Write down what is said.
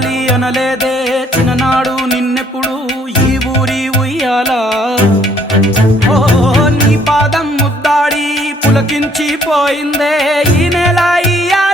కావాలి అనలేదే చిన్ననాడు నిన్నెప్పుడు ఈ ఊరి ఉయ్యాలా ఓ నీ పాదం ముద్దాడి పులకించిపోయిందే ఈ నెల ఇయ్యాల